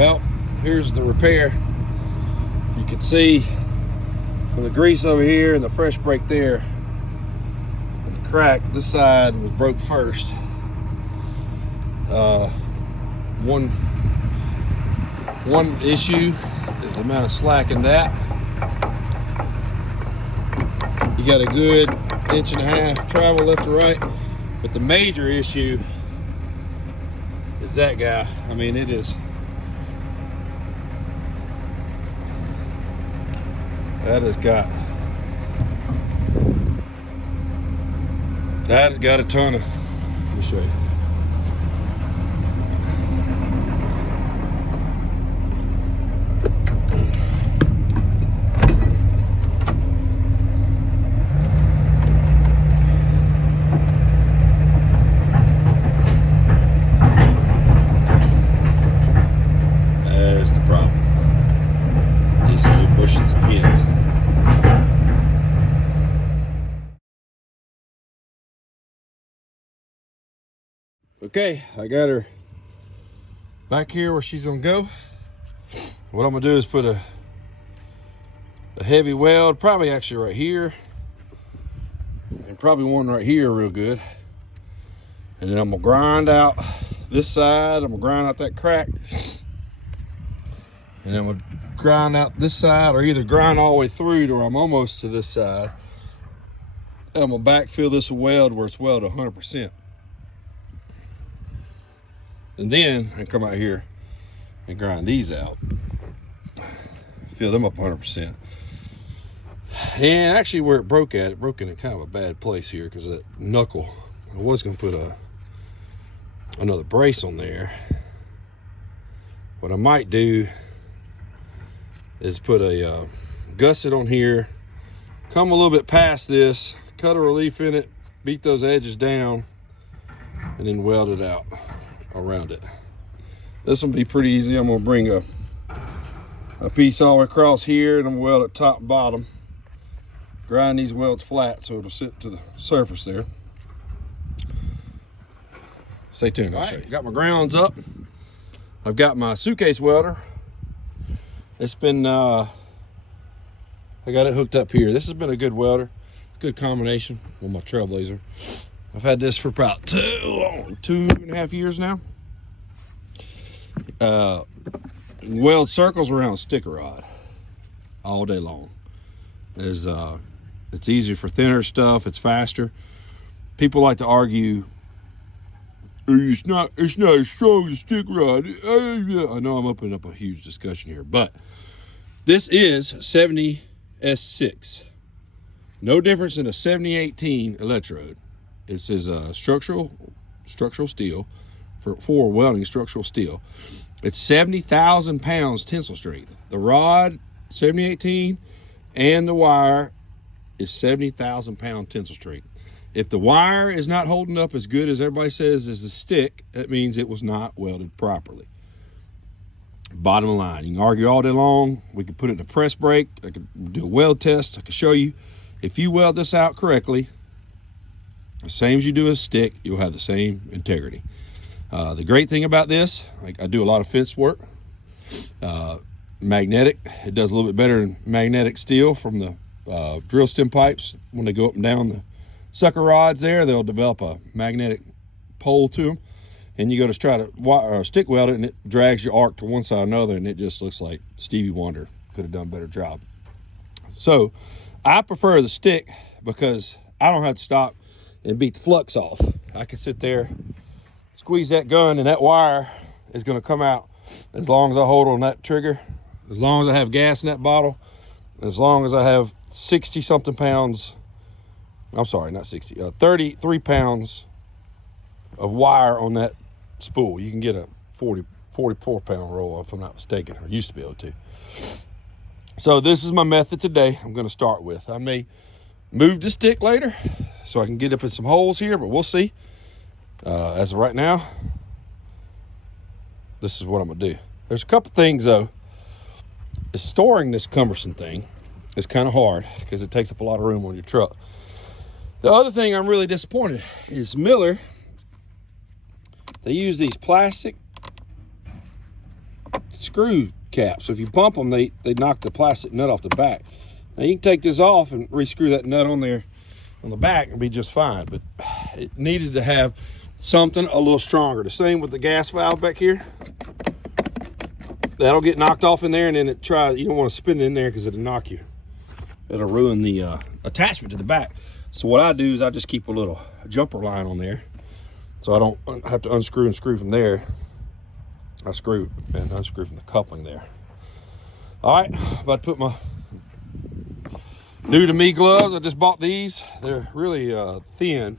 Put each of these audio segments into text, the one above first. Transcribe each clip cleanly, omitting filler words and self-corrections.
Well, here's the repair. You can see from the grease over here and the fresh brake there, and the crack, this side was broke first. One issue is the amount of slack in that. You got a good 1.5 inches travel left to right, but the major issue is that guy. I mean, it is. That has got a ton of. Let me show you. There's the problem. These two bushings and pins. Okay, I got her back here where she's gonna go. What I'm gonna do is put a heavy weld, probably actually right here, and probably one right here real good. And then I'm gonna grind out this side, I'm gonna grind out that crack, and then I'm gonna grind out this side, or either grind all the way through to where I'm almost to this side. And I'm gonna backfill this weld where it's welded 100%. And then I come out here and grind these out. Fill them up 100%. And actually where it broke in kind of a bad place here because of that knuckle. I was gonna put another brace on there. What I might do is put a gusset on here, come a little bit past this, cut a relief in it, beat those edges down, and then weld it out around it. This will be pretty easy. I'm gonna bring a piece all the way across here, and I'm gonna weld it top and bottom. Grind these welds flat so it'll sit to the surface there. Stay tuned, I'll show you. Got my grounds up. I've got my suitcase welder. It's been, I got it hooked up here. This has been a good welder, good combination with my Trailblazer. I've had this for about 2.5 years now. Weld circles around a sticker rod all day long. It's easier for thinner stuff. It's faster. People like to argue, it's not as strong as a sticker rod. I know I'm opening up a huge discussion here, but this is 70S6. No difference in a 7018 electrode. It says structural steel for welding structural steel. It's 70,000 pounds tensile strength. The rod 7018 and the wire is 70,000 pound tensile strength. If the wire is not holding up as good as everybody says as the stick, that means it was not welded properly. Bottom line, you can argue all day long. We could put it in a press brake. I could do a weld test. I could show you. If you weld this out correctly, the same as you do a stick, you'll have the same integrity. The great thing about this, like I do a lot of fence work, magnetic. It does a little bit better than magnetic steel from the drill stem pipes. When they go up and down the sucker rods there, they'll develop a magnetic pole to them. And you go to try to stick weld it, and it drags your arc to one side or another, and it just looks like Stevie Wonder could have done a better job. So I prefer the stick because I don't have to stop and beat the flux off. I can sit there, squeeze that gun, and that wire is going to come out as long as I hold on that trigger, as long as I have gas in that bottle, as long as I have 60 something pounds, I'm sorry, not 60, 33 pounds of wire on that spool. You can get a 44 pound roll if I'm not mistaken, or used to be able to. So this is my method today. I'm going to start with, I may move the stick later so I can get up in some holes here, but we'll see. As of right now, this is what I'm gonna do. There's a couple things though. Storing this cumbersome thing is kind of hard because it takes up a lot of room on your truck. The other thing I'm really disappointed is Miller. They use these plastic screw caps. So if you bump them, they knock the plastic nut off the back. Now you can take this off and re-screw that nut on there on the back and be just fine, but it needed to have something a little stronger. The same with the gas valve back here. That'll get knocked off in there, and then you don't want to spin it in there because it'll knock you. It'll ruin the attachment to the back. So what I do is I just keep a little jumper line on there, so I don't have to unscrew and screw from there. I screw and unscrew from the coupling there. All right, about to put my new to me gloves. I just bought these. They're really thin.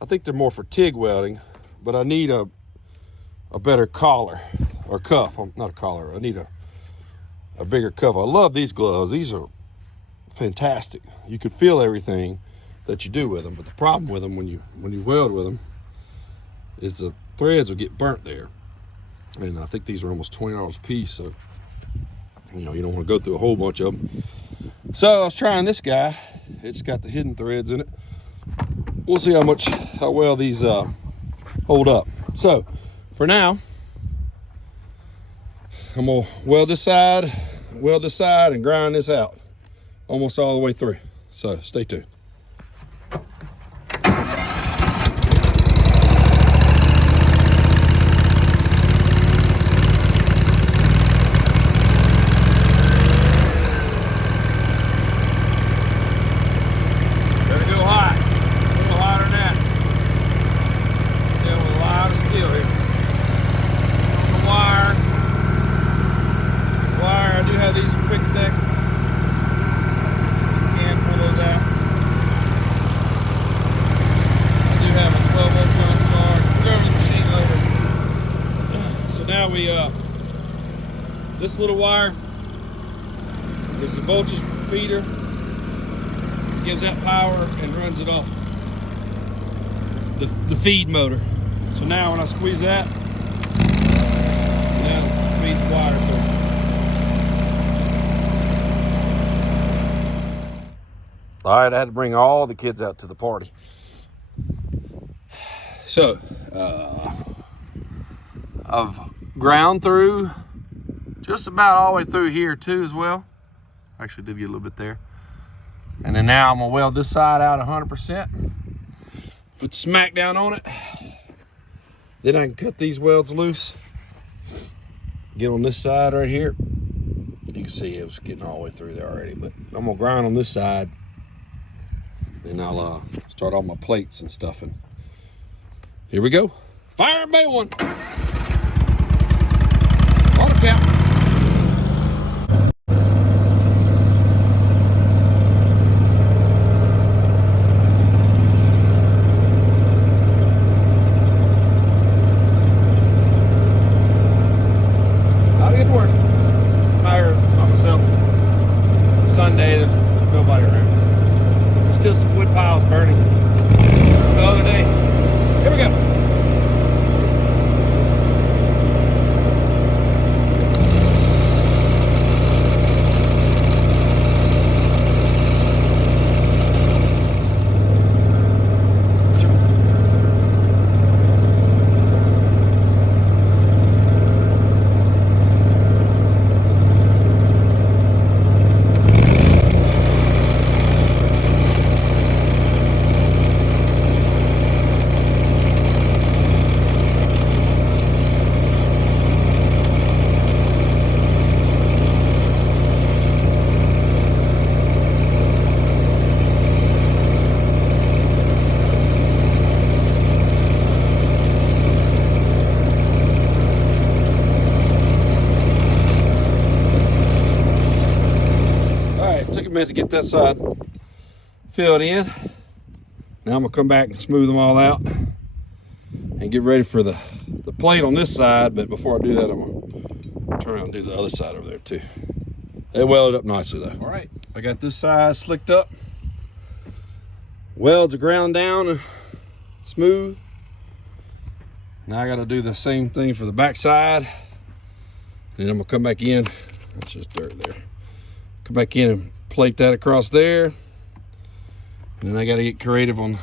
I think they're more for TIG welding, but I need a better collar or cuff. Not a collar. I need a bigger cuff. I love these gloves. These are fantastic. You can feel everything that you do with them, but the problem with them when you weld with them is the threads will get burnt there. And I think these are almost $20 a piece, so you know you don't want to go through a whole bunch of them. So I was trying this guy. It's got the hidden threads in it. We'll see how well these hold up. So for now, I'm gonna weld this side, and grind this out almost all the way through. So stay tuned. This little wire is the voltage feeder. It gives that power and runs it off the feed motor. So now when I squeeze that, now it feeds water to it. All right, I had to bring all the kids out to the party. So I've ground through just about all the way through here too as well. Actually did get a little bit there. And then now I'm gonna weld this side out 100%. Put the smack down on it. Then I can cut these welds loose. Get on this side right here. You can see it was getting all the way through there already, but I'm gonna grind on this side. Then I'll start on my plates and stuff. And here we go. Fire and bay one. On the count. Sunday, there's nobody around. There's still some wood piles burning the other day. Here we go. Minute to get that side filled in. Now I'm gonna come back and smooth them all out and get ready for the plate on this side. But before I do that, I'm gonna turn around and do the other side over there too. They welded up nicely though. All right, I got this side slicked up. Welds are ground down and smooth. Now I gotta do the same thing for the back side. Then I'm gonna come back in. That's just dirt there. Come back in and plate that across there. And then I got to get creative on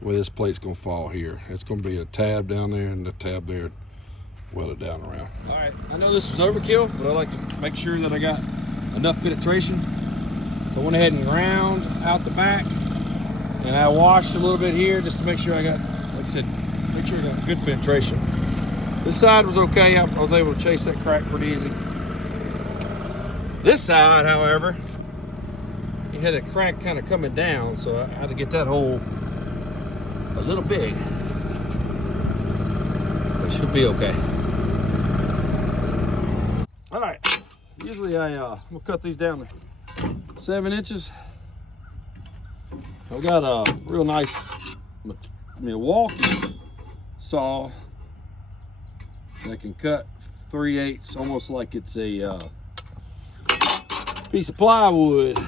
where this plate's gonna fall here. It's gonna be a tab down there and a tab there. weld it down around. All right, I know this was overkill, but I like to make sure that I got enough penetration. So I went ahead and ground out the back, and I washed a little bit here just to make sure I got, like I said, make sure I got good penetration. This side was okay. I was able to chase that crack pretty easy. This side, however, it had a crack kind of coming down, so I had to get that hole a little big. But it should be okay. All right, usually I'm gonna cut these down to 7 inches. I've got a real nice Milwaukee saw that can cut 3/8, almost like it's a piece of plywood,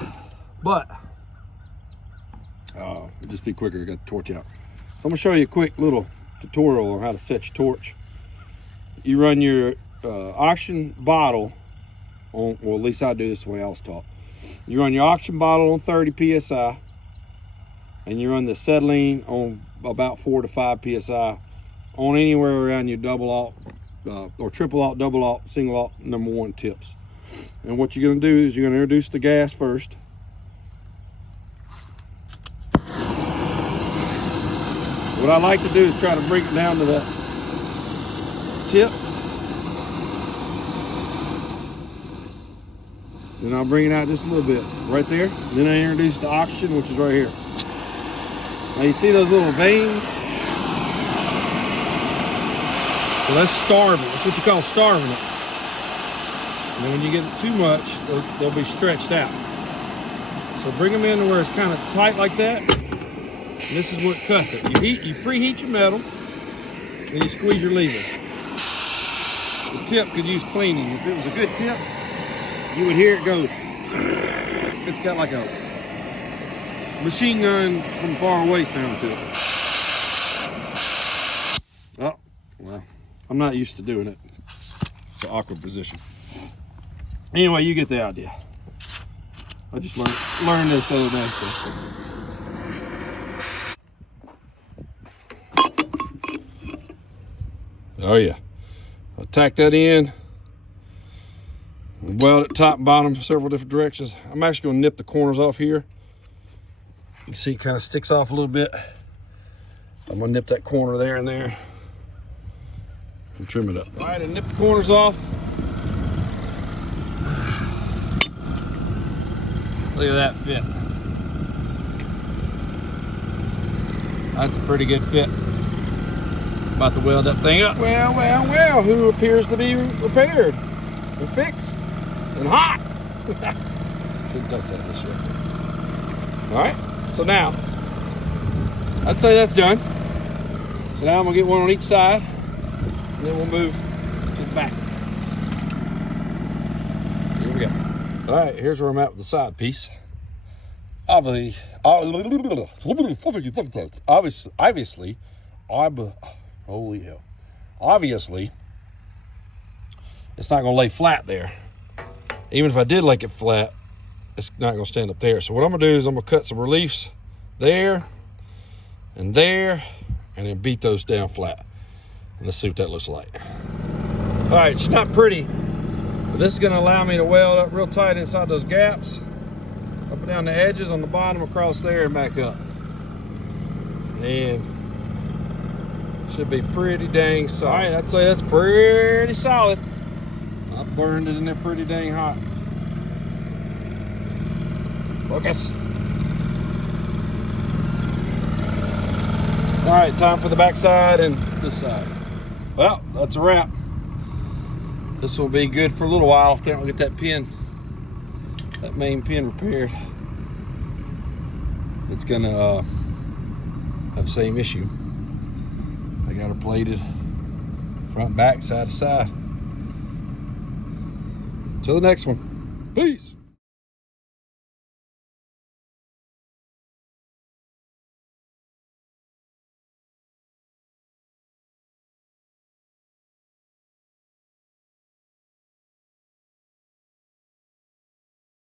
but it'll just be quicker. I got the torch out. So I'm gonna show you a quick little tutorial on how to set your torch. You run your oxygen bottle on, well, at least I do this the way I was taught. You run your oxygen bottle on 30 PSI, and you run the acetylene on about 4 to 5 PSI on anywhere around your double aught, or triple aught, double aught, single aught #1 tips. And what you're gonna do is you're gonna introduce the gas first. What I like to do is try to bring it down to that tip. Then I'll bring it out just a little bit, right there. Then I introduce the oxygen, which is right here. Now you see those little veins? So that's starving. That's what you call starving it. And then when you get it too much, they'll be stretched out. So bring them in to where it's kind of tight like that. And this is what cuts it. You preheat your metal, then you squeeze your lever. This tip could use cleaning. If it was a good tip, you would hear it go. It's got like a machine gun from far away sound to it. Oh, well, I'm not used to doing it. It's an awkward position. Anyway, you get the idea. I just learned this the other day. So. Oh yeah, I'll tack that in. Weld it top and bottom several different directions. I'm actually going to nip the corners off here. You can see it kind of sticks off a little bit. I'm going to nip that corner there and there and trim it up. All right, and nip the corners off. Look at that fit. That's a pretty good fit. About to weld that thing up. Well, who appears to be repaired and fixed and hot? Shouldn't touch that this year. All right, so now, I'd say that's done. So now I'm gonna get one on each side, and then we'll move to the back. Here we go. All right, here's where I'm at with the side piece. Obviously, holy hell. Obviously, it's not gonna lay flat there. Even if I did lay it flat, it's not gonna stand up there. So what I'm gonna do is I'm gonna cut some reliefs there, and then beat those down flat. And let's see what that looks like. All right, it's not pretty, but this is gonna allow me to weld up real tight inside those gaps, up and down the edges on the bottom, across there and back up. And should be pretty dang solid. All right, I'd say that's pretty solid. I burned it in there pretty dang hot. Focus. All right, time for the back side and this side. Well, that's a wrap. This will be good for a little while. Can't get that pin, that main pin repaired. It's gonna have the same issue. I got her plated front, back, side to side. Till the next one. Peace.